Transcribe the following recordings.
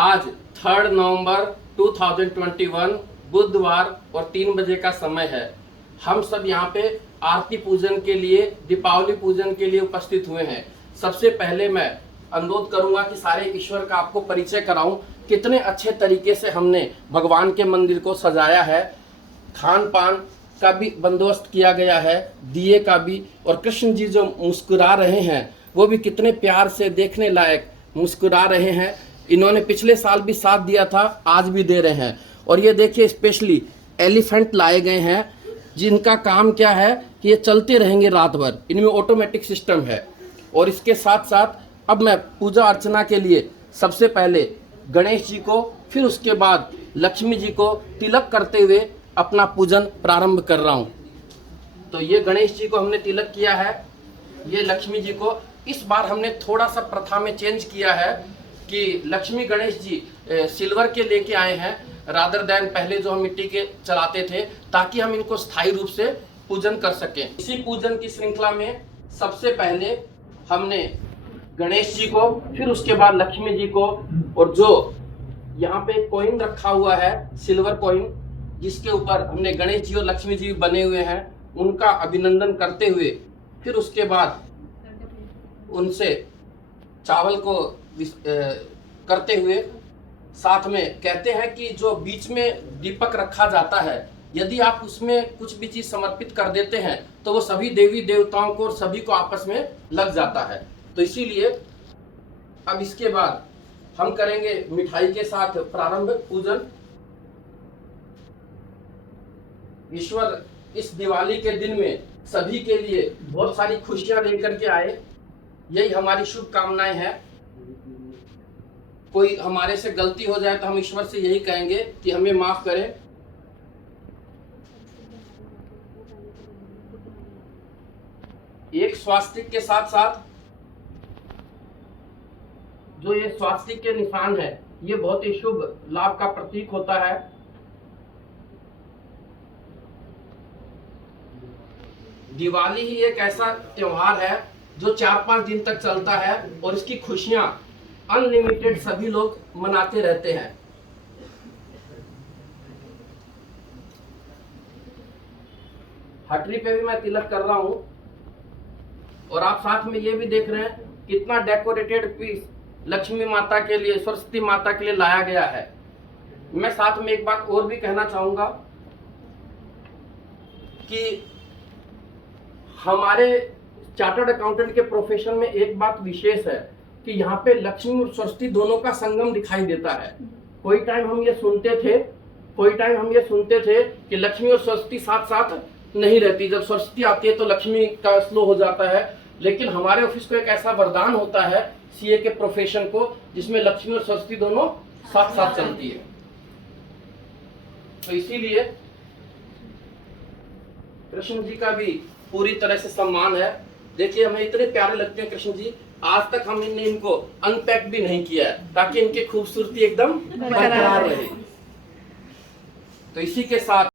आज 3 नवंबर 2021 बुधवार और 3 बजे का समय है। हम सब यहाँ पे आरती पूजन के लिए, दीपावली पूजन के लिए उपस्थित हुए हैं। सबसे पहले मैं अनुरोध करूंगा कि सारे ईश्वर का आपको परिचय कराऊं। कितने अच्छे तरीके से हमने भगवान के मंदिर को सजाया है, खान पान का भी बंदोबस्त किया गया है, दिए का भी, और कृष्ण जी जो मुस्कुरा रहे हैं वो भी कितने प्यार से देखने लायक मुस्कुरा रहे हैं। इन्होंने पिछले साल भी साथ दिया था, आज भी दे रहे हैं। और ये देखिए स्पेशली एलिफेंट लाए गए हैं जिनका काम क्या है कि ये चलते रहेंगे रात भर, इनमें ऑटोमेटिक सिस्टम है। और इसके साथ साथ अब मैं पूजा अर्चना के लिए सबसे पहले गणेश जी को, फिर उसके बाद लक्ष्मी जी को तिलक करते हुए अपना पूजन प्रारंभ कर रहा हूँ। तो ये गणेश जी को हमने तिलक किया है, ये लक्ष्मी जी को। इस बार हमने थोड़ा सा प्रथा में चेंज किया है कि लक्ष्मी गणेश जी सिल्वर के लेके आए हैं रादर दैन पहले जो हम मिट्टी के चलाते थे, ताकि हम इनको स्थायी रूप से पूजन कर सकें। इसी पूजन की श्रृंखला में सबसे पहले हमने गणेश जी को, फिर उसके बाद लक्ष्मी जी को, और जो यहाँ पे कॉइन रखा हुआ है सिल्वर कॉइन, जिसके ऊपर हमने गणेश जी और लक्ष्मी जी बने हुए हैं, उनका अभिनंदन करते हुए फिर उसके बाद उनसे चावल को करते हुए साथ में कहते हैं कि जो बीच में दीपक रखा जाता है, यदि आप उसमें कुछ भी चीज समर्पित कर देते हैं तो वो सभी देवी देवताओं को और सभी को आपस में लग जाता है। तो इसीलिए अब इसके बाद हम करेंगे मिठाई के साथ प्रारंभ पूजन। ईश्वर इस दिवाली के दिन में सभी के लिए बहुत सारी खुशियां लेकर के आए, यही हमारी शुभकामनाएं हैं। कोई हमारे से गलती हो जाए तो हम ईश्वर से यही कहेंगे कि हमें माफ करें। एक स्वास्तिक के साथ साथ जो ये स्वास्तिक के निशान है, ये बहुत ही शुभ लाभ का प्रतीक होता है। दिवाली ही एक ऐसा त्योहार है जो 4-5 दिन तक चलता है और इसकी खुशियां अनलिमिटेड सभी लोग मनाते रहते हैं। हटरी पे भी मैं तिलक कर रहा हूं, और आप साथ में ये भी देख रहे हैं कितना डेकोरेटेड पीस लक्ष्मी माता के लिए, सरस्वती माता के लिए लाया गया है। मैं साथ में एक बात और भी कहना चाहूंगा कि हमारे चार्टर्ड अकाउंटेंट के प्रोफेशन में एक बात विशेष है कि यहाँ पे लक्ष्मी और सरस्वती दोनों का संगम दिखाई देता है। कोई टाइम हम ये सुनते थे कि लक्ष्मी और सरस्वती साथ साथ नहीं रहती, जब सरस्वती आती है तो लक्ष्मी का स्लो हो जाता है। लेकिन हमारे ऑफिस को एक ऐसा वरदान होता है सीए के प्रोफेशन को, जिसमें लक्ष्मी और सरस्वती दोनों साथ साथ चलती है। तो इसीलिए कृष्ण जी का भी पूरी तरह से सम्मान है। देखिए हमें इतने प्यारे लगते हैं कृष्ण जी, आज तक हमने इनको अनपैक भी नहीं किया है ताकि इनकी खूबसूरती एकदम बरकरार रहे। तो इसी के साथ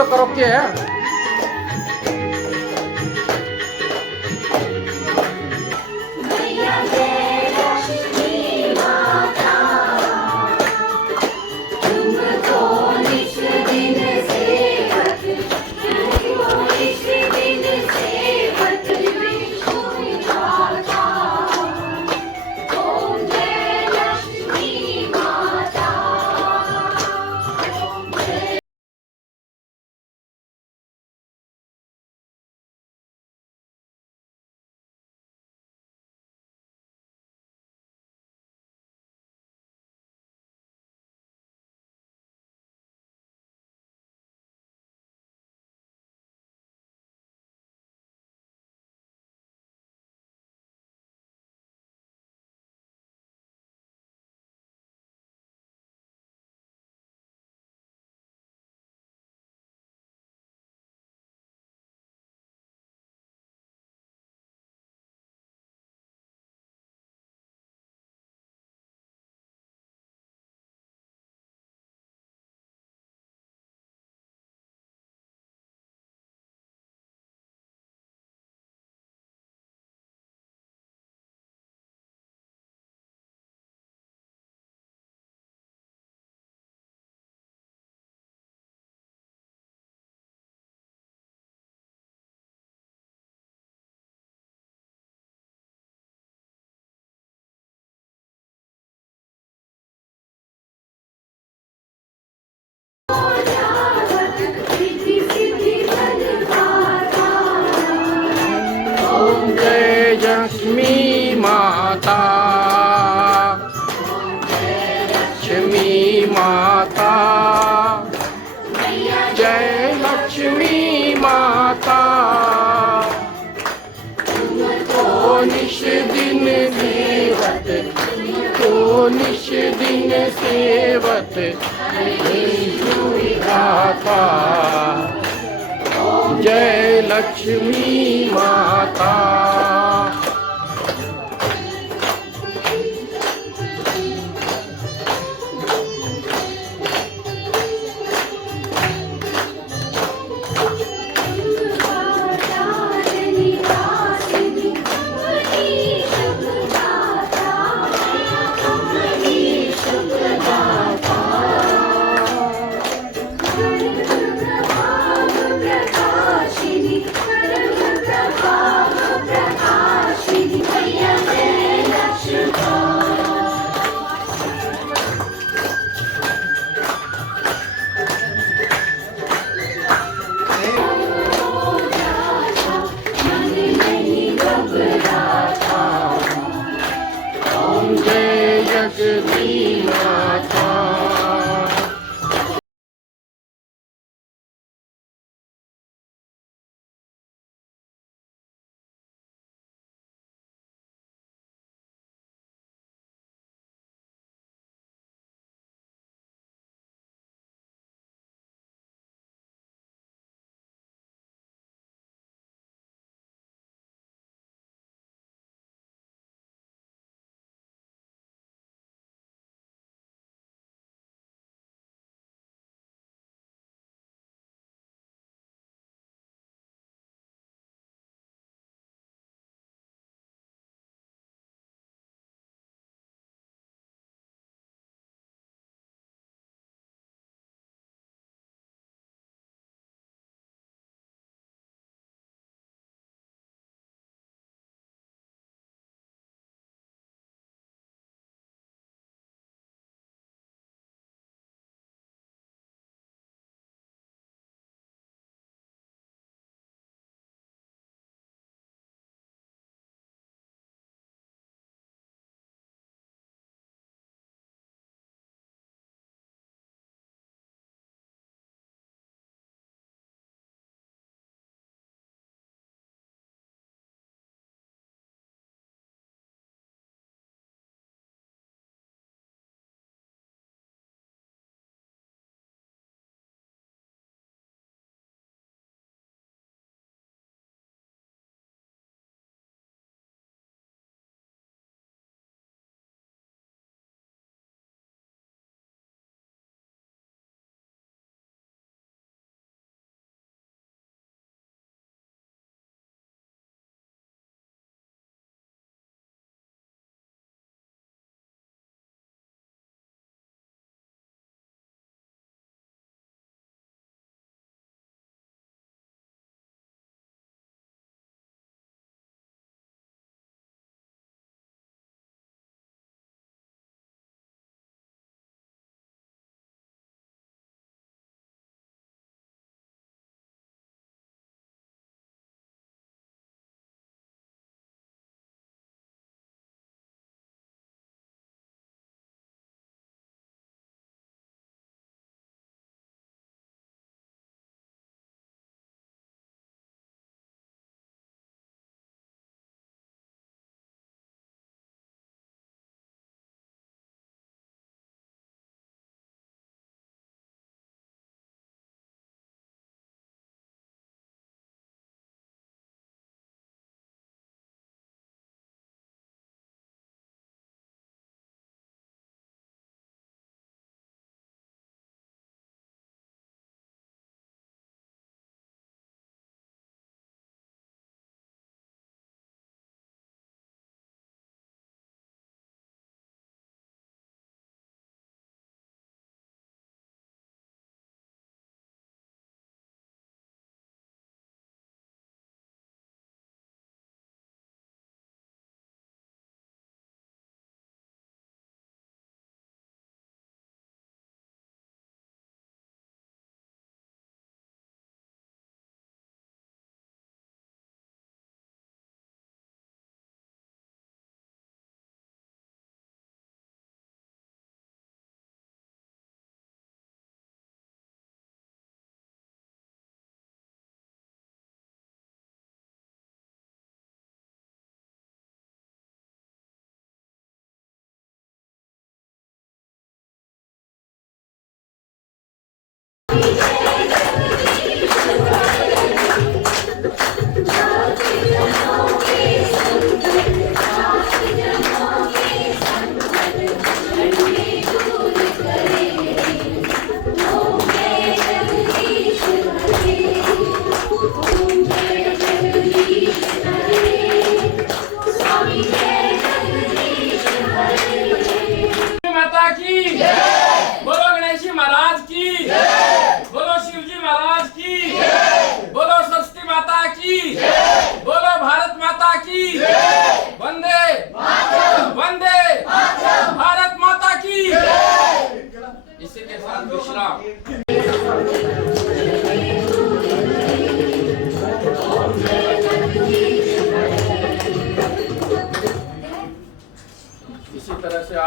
तो करो के है। लक्ष्मी माता, लक्ष्मी माता, जय लक्ष्मी माता, तुमको निश दिन सेवत, तुमको निश दिन सेवत विधाता, जय लक्ष्मी माता।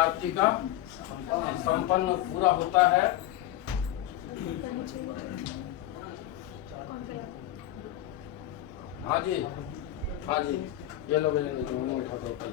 आरती का संपन्न पूरा होता है। हाँ जी, हाँ जी, ये लो उठा दो कल।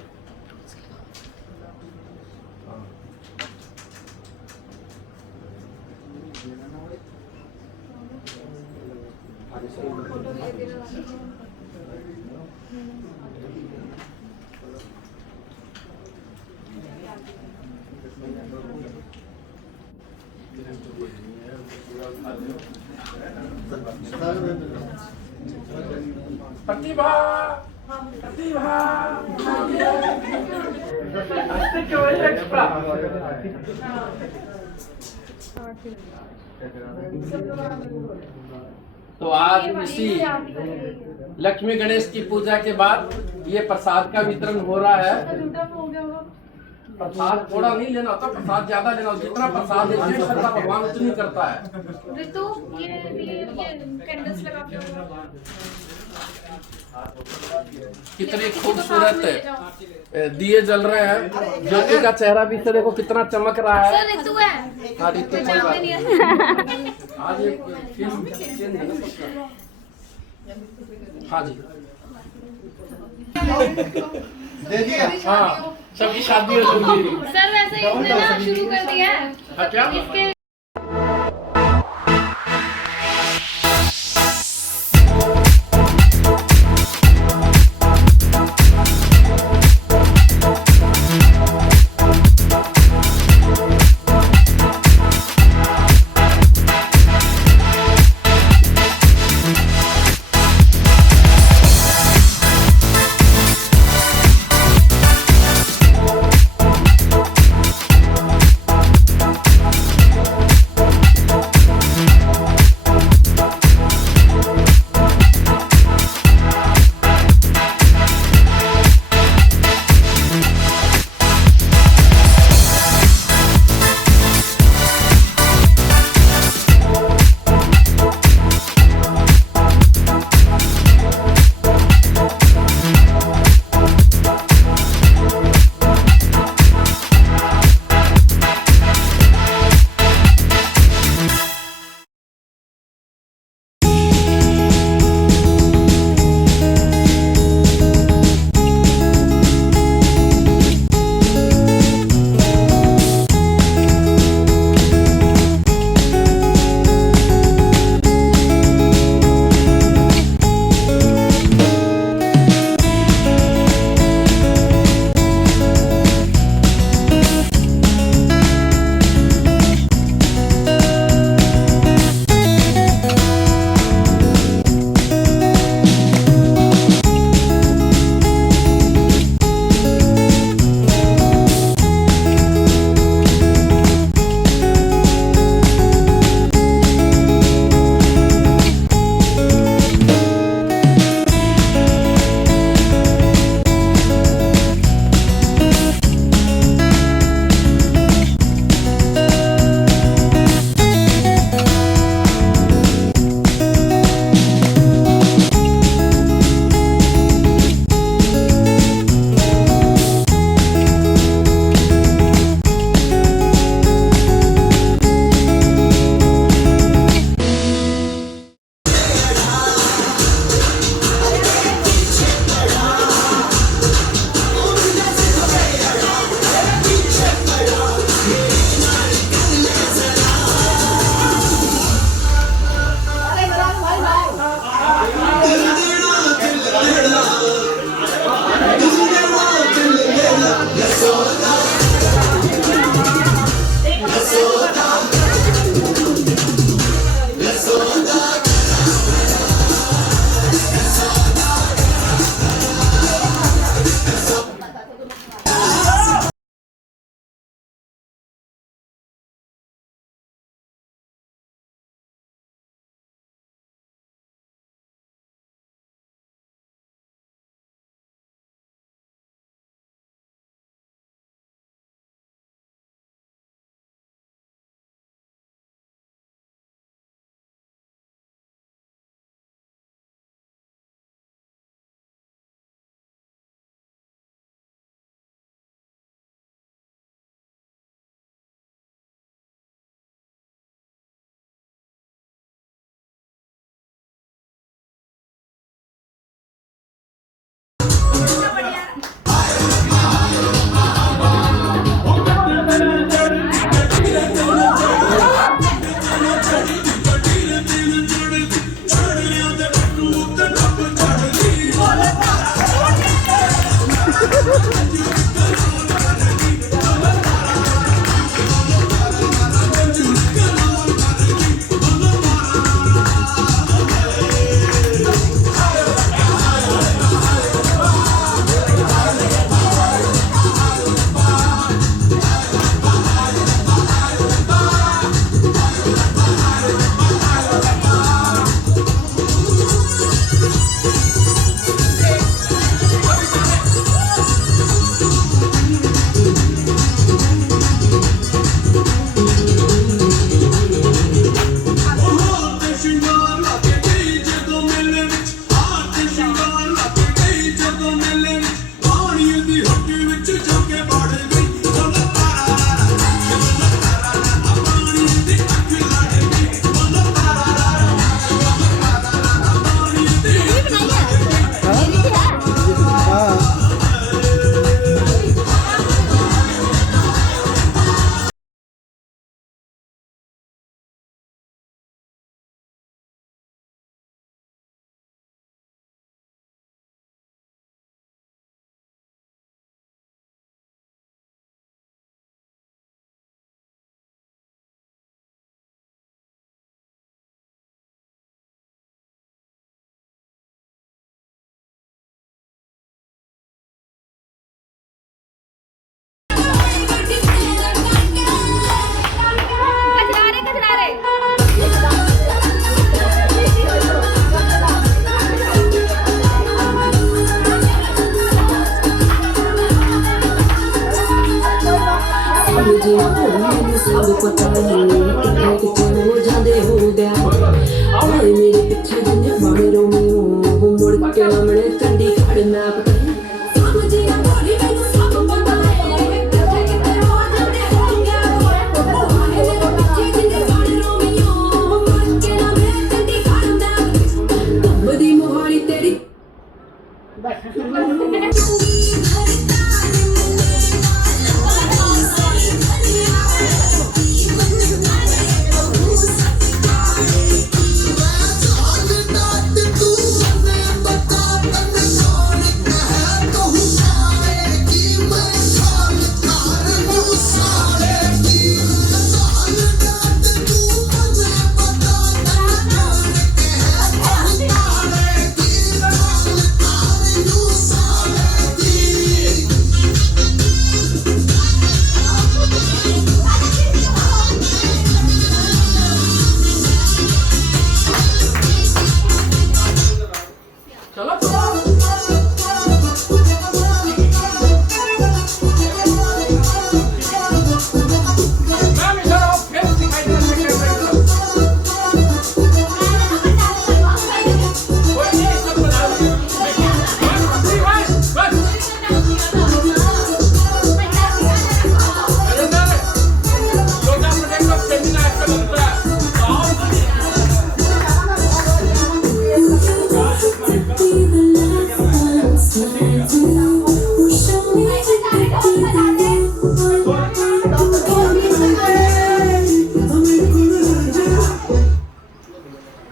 प्रतिभा, प्रतिभा, तो आज इसी लक्ष्मी गणेश की पूजा के बाद ये प्रसाद का वितरण हो रहा है। प्रसाद थोड़ा नहीं लेना होता, प्रसाद ज्यादा लेना होता। जितना प्रसाद लेते हैं श्रद्धा भगवान उतनी करता है। ऋतु ये कैंडल्स लगा के कितनी खूबसूरत दिए जल रहे हैं। ज्योति का चेहरा भी से देखो कितना चमक रहा है। सर ऋतु है। हाँ ऋतु कोई बात नहीं। आज एक फिल्म चेंज है ना। हाँ जी, हाँ सबकी शादी हो गई। सर वैसे इसने ना शुरू कर दिया है। हाँ क्या? इसके ਸਮਝਿਆ ਮੈਨੂੰ ਸਭ ਪਤਾ ਹੈ ਕਿ ਹੋ ਜਾਂਦੇ ਹੋ ਗਿਆ ਆਏ ਮੇਰੇ ਪਿੱਛੇ ਜਿੰਨੇ ਬਾਹਰ ਰੋਮੀਓ ਮੁੜ ਕੇ ਲਮਣੇ ਚੰਡੀਗੜ੍ਹ ਮੈਪ ਤੇ ਸਮਝਿਆ ਮੈਨੂੰ ਸਭ ਪਤਾ ਹੈ ਕਿੱਥੇ ਹੋ ਜਾਂਦੇ ਹੋ ਗਿਆ ਆਏ ਮੇਰੇ ਪਿੱਛੇ ਜਿੰਨੇ ਬਾਹਰ ਰੋਮੀਓ ਮੁੜ ਕੇ ਲਮਣੇ ਚੰਡੀਗੜ੍ਹ ਮੈਪ ਤੇ ਕੰਬਦੀ ਮੋਹਾਲੀ ਤੇਰੀ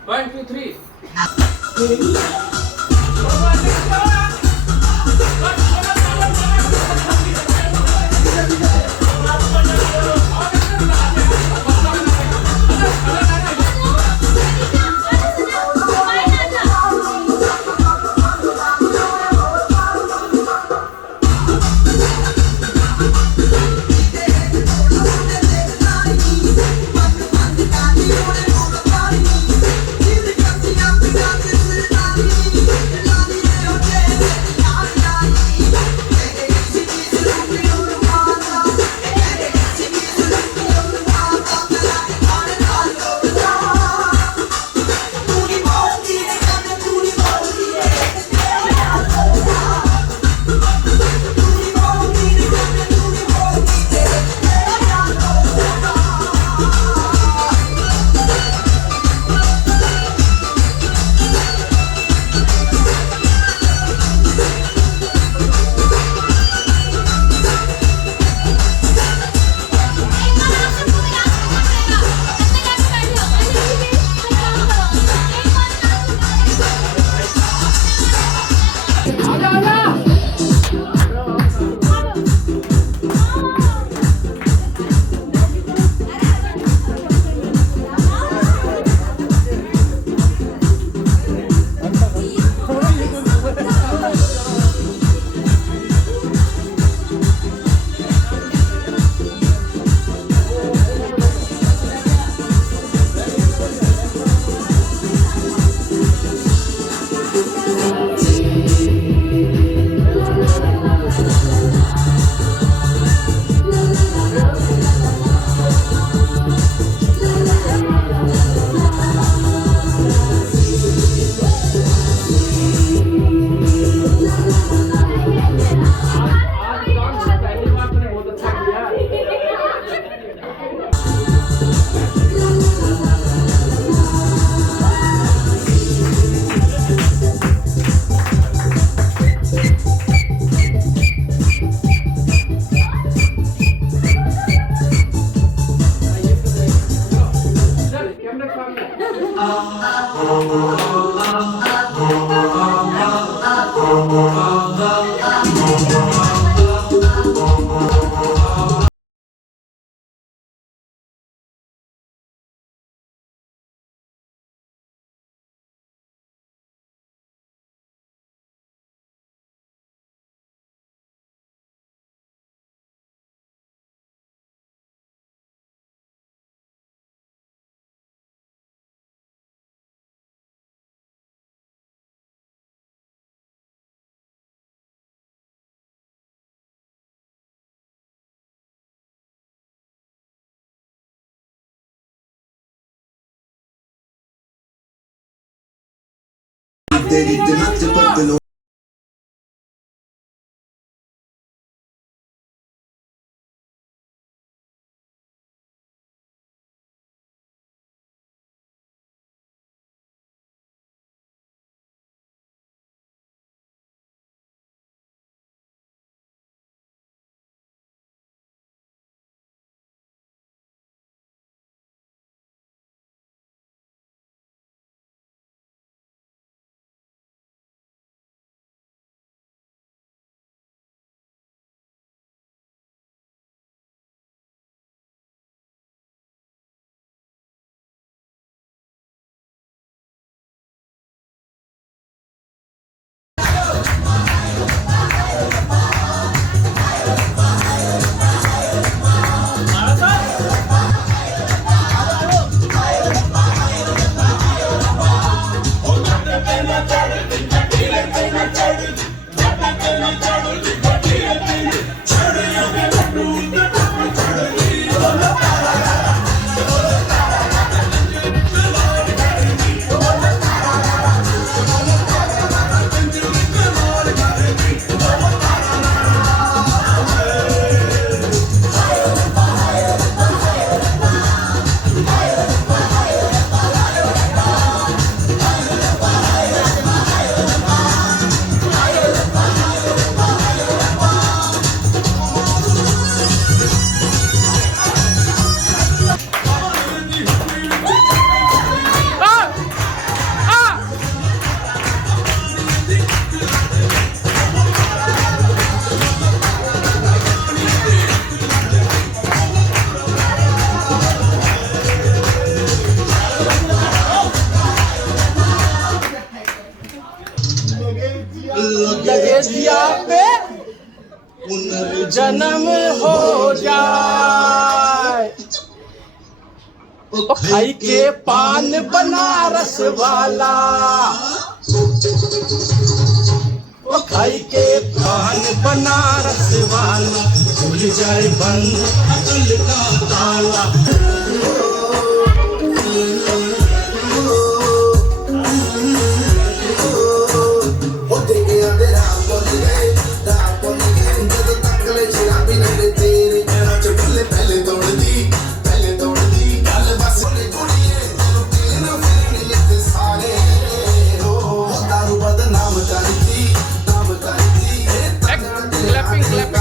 One, two, three. तेरी दिल च बदलो लगे जिया पे जन्म हो जाए, ओ खाई के पान बनारस वाला, ओ खाई के पान बनारस वाला, खुल जाए बंद अकल का ताला। clapping.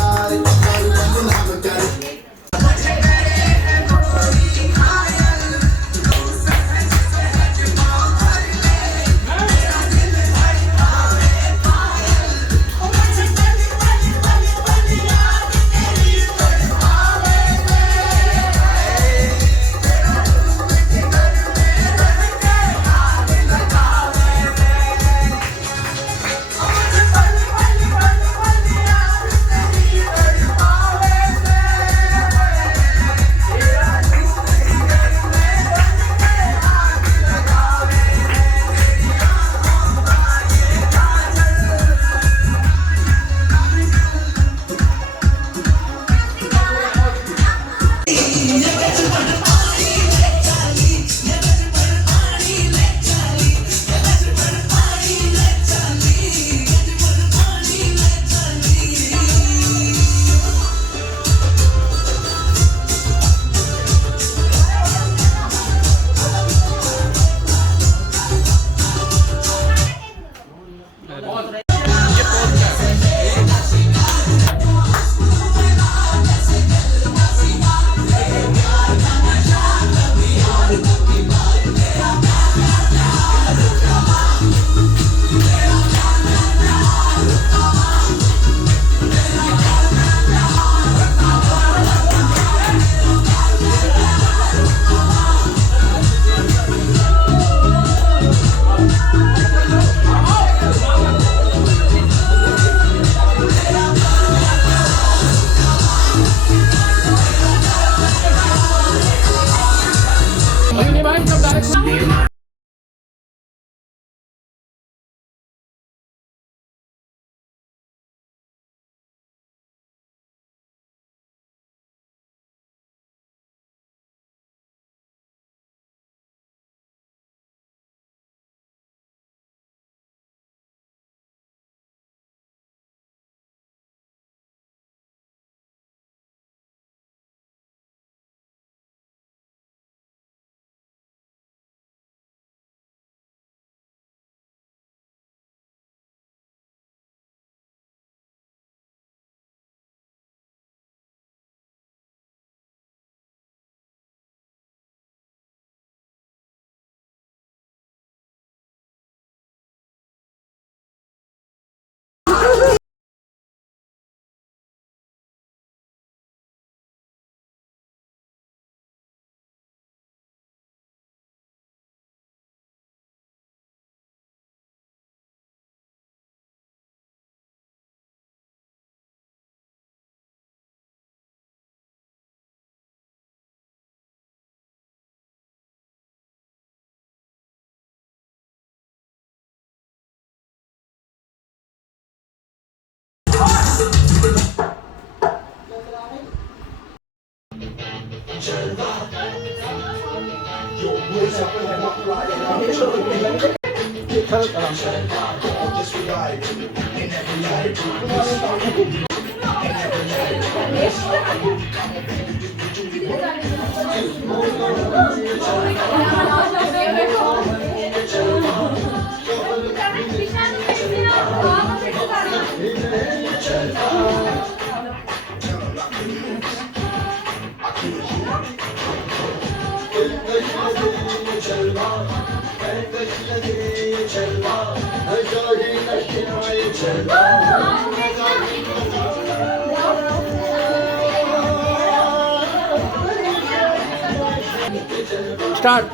स्टार्ट।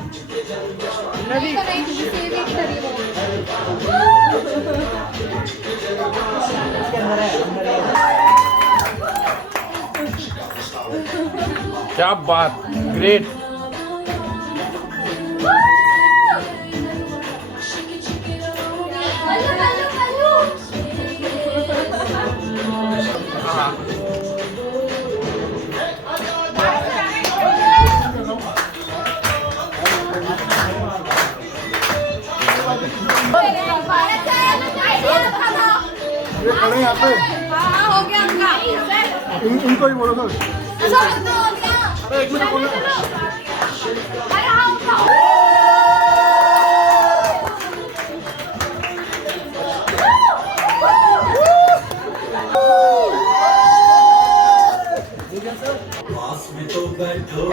क्या बात, ग्रेट। ये खड़े यहाँ पे, हो गया उनका। इनको ही बोलो सर। हो गया। अरे एक मिनट बोलो। अरे हाँ उनका। पास में तो बैठो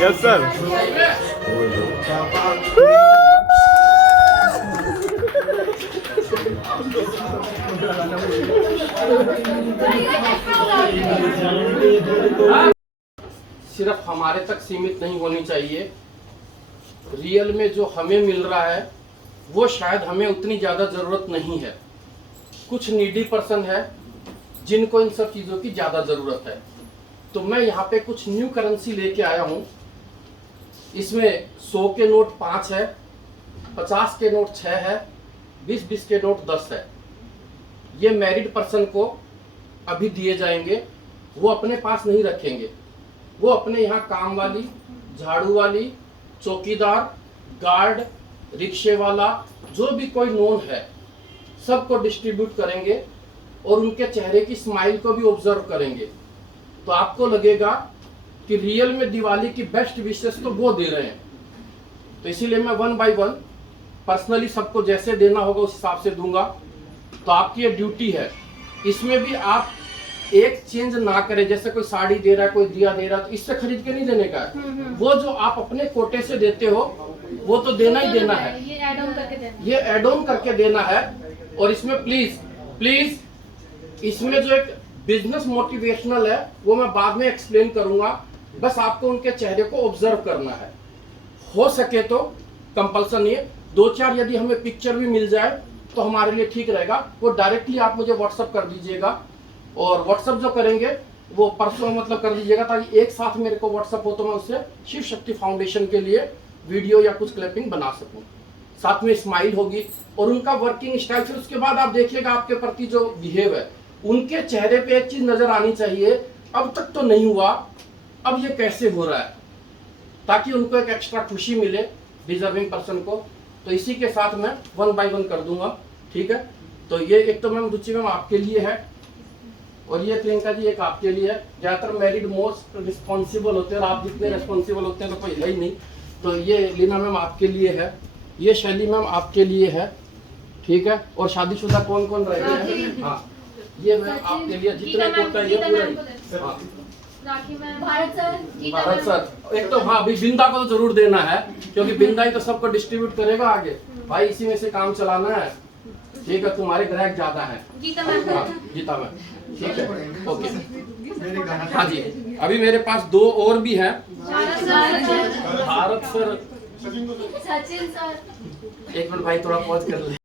यस सर। सिर्फ हमारे तक सीमित नहीं होनी चाहिए। रियल में जो हमें मिल रहा है वो शायद हमें उतनी ज़्यादा ज़रूरत नहीं है। कुछ नीडी पर्सन है जिनको इन सब चीज़ों की ज़्यादा ज़रूरत है। तो मैं यहाँ पे कुछ न्यू करेंसी लेके आया हूँ। इसमें 100 के नोट 5 है, 50 के नोट 6 है, 20-20 के नोट 10 है। ये मैरिड पर्सन को अभी दिए जाएंगे। वो अपने पास नहीं रखेंगे, वो अपने यहाँ काम वाली, झाड़ू वाली, चौकीदार, गार्ड, रिक्शे वाला, जो भी कोई नोन है सबको डिस्ट्रीब्यूट करेंगे और उनके चेहरे की स्माइल को भी ऑब्जर्व करेंगे। तो आपको लगेगा कि रियल में दिवाली की बेस्ट विशेस तो वो दे रहे हैं। तो इसीलिए मैं 1 बाय 1 पर्सनली सबको जैसे देना होगा उस हिसाब से दूंगा। तो आपकी ये ड्यूटी है। इसमें भी आप एक चेंज ना करें, जैसे कोई साड़ी दे रहा है, कोई दिया दे रहा है, तो इससे खरीद के नहीं देने का है। वो जो आप अपने कोटे से देते हो वो तो देना ही देना है। ये ऐड ऑन करके देना। ये ऐड ऑन करके देना है। और इसमें प्लीज इसमें जो एक बिजनेस मोटिवेशनल है वो मैं बाद में एक्सप्लेन करूंगा। बस आपको उनके चेहरे को ऑब्जर्व करना है। हो सके तो कंपल्सन ये 2-4 यदि हमें पिक्चर भी मिल जाए तो हमारे लिए ठीक रहेगा। वो डायरेक्टली आप मुझे व्हाट्सअप कर दीजिएगा। और व्हाट्सअप जो करेंगे वो परसों मतलब कर दीजिएगा, ताकि एक साथ मेरे को व्हाट्सअप हो तो मैं उससे शिव शक्ति फाउंडेशन के लिए वीडियो या कुछ क्लिपिंग बना सकूं। साथ में स्माइल होगी और उनका वर्किंग स्टाइल। फिर उसके बाद आप देखिएगा आपके प्रति जो बिहेव है, उनके चेहरे पे एक चीज नजर आनी चाहिए, अब तक तो नहीं हुआ, अब ये कैसे हो रहा है, ताकि उनको एक एक्स्ट्रा खुशी मिले डिजर्विंग पर्सन को। तो इसी के साथ मैं 1 बाय 1 कर दूंगा, ठीक है। तो ये एक तो मैम रुचि मैम आपके लिए है और ये प्रियंका जी एक आपके लिए है। ज्यादातर मैरिड मोस्ट रिस्पॉन्सिबल होते हैं और आप जितने रिस्पॉन्सिबल होते हैं तो कोई है ही नहीं। तो ये लीना मैम आपके लिए है, ये शैली मैम आपके लिए है, ठीक है। और शादीशुदा कौन कौन रहे हैं? हाँ, ये मैम आपके लिए जितने कोटा है ये पूरा। हाँ, भारत सर, भारत सर एक तो हाँ, अभी बिंदा को तो जरूर देना है, क्योंकि बिंदा ही तो सबको डिस्ट्रीब्यूट करेगा आगे। भाई इसी में से काम चलाना है, ठीक है, तुम्हारे ग्राहक ज्यादा हैं। जीता मैं। हाँ, जीता मैं। ठीक है, ओके। मेरे गाना हाँ जी, अभी मेरे पास 2 और भी हैं। भारत सर। भारत सर, सचिन को सचिन सर। एक मिनट भाई, थोड़ा पॉज कर ले।